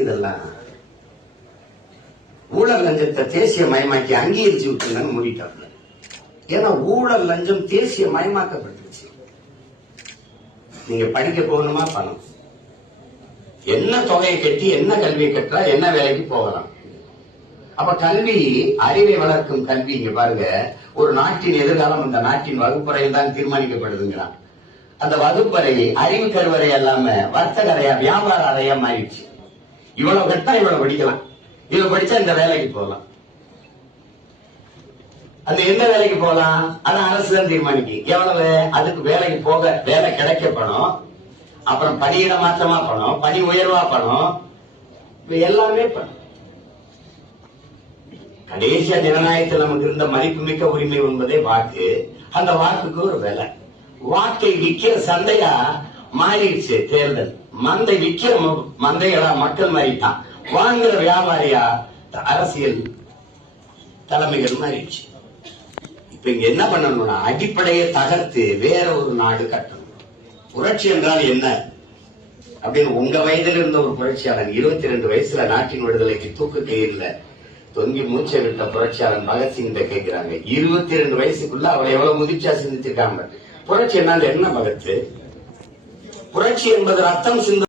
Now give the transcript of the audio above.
இதெல்லாம் ஊழல் லஞ்சத்தை தேசிய மயமாக்கி அங்கீகரிச்சு விட்டுங்கன்னு மூடிட்டாங்க. ஏன்னா ஊழல் லஞ்சம் தேசிய மயமாக்கப்பட்டுருச்சு. நீங்க படிக்க போகணுமா பணம், என்ன தொகையை கட்டி என்ன கல்வியை கட்டா என்ன வேலைக்கு போகலாம். அப்ப கல்வி அறிவை வளர்க்கும் கல்வி. இங்க பாருங்க, ஒரு நாட்டின் எதிர்காலம் அந்த நாட்டின் வகுப்பறையில் தான் தீர்மானிக்கப்படுதுங்கிறான். அந்த வகுப்பறை அறிவு கருவறை இல்லாம வர்த்தக அறையா வியாபார அறையா மாறிடுச்சு. இவ்வளவு கட்டா இவ்வளவு படிக்கலாம், இவ்வளவு படிச்சா இந்த வேலைக்கு போகலாம். அது எந்த வேலைக்கு போகலாம் அது அரசு தான் தீர்மானிக்கும். எவ்வளவு அதுக்கு வேலைக்கு போக வேலை கிடைக்க பணம், அப்புறம் பணியிட மாற்றமா பணம், பணி உயர்வா பணம், எல்லாமே பணம். கடைசியா ஜனநாயகத்தில் நமக்கு இருந்த மதிப்புமிக்க உரிமை என்பதே வாக்கு. அந்த வாக்குக்கு ஒரு விலை. வாக்கை விற்கிற சந்தையா மாறிடுச்சு தேர்தல். மந்தை விற்கிற மந்தைகளா மக்கள் மாறிட்டான். வாங்குற வியாபாரியா அரசியல் தலைமைகள் மாறிடுச்சு. இப்ப இங்க என்ன பண்ணணும்னா அடிப்படையை தகர்த்து வேற ஒரு நாடு கட்டணும். புரட்சி என்றால் என்ன அப்படின்னு உங்க வயதில் இருந்த ஒரு புரட்சியாளன் 22 வயசுல நாட்டின் விடுதலைக்கு தூக்கு கயிறுல தொங்கி மூச்சை விட்ட புரட்சியாளன் பகத்சிங் கேட்கிறாங்க. 22 வயசுக்குள்ள அவளை எவ்வளவு முதிர்ச்சியா சிந்திச்சிருக்காங்க. புரட்சி என்ன பகத்து? புரட்சி என்பது ரத்தம் சிந்து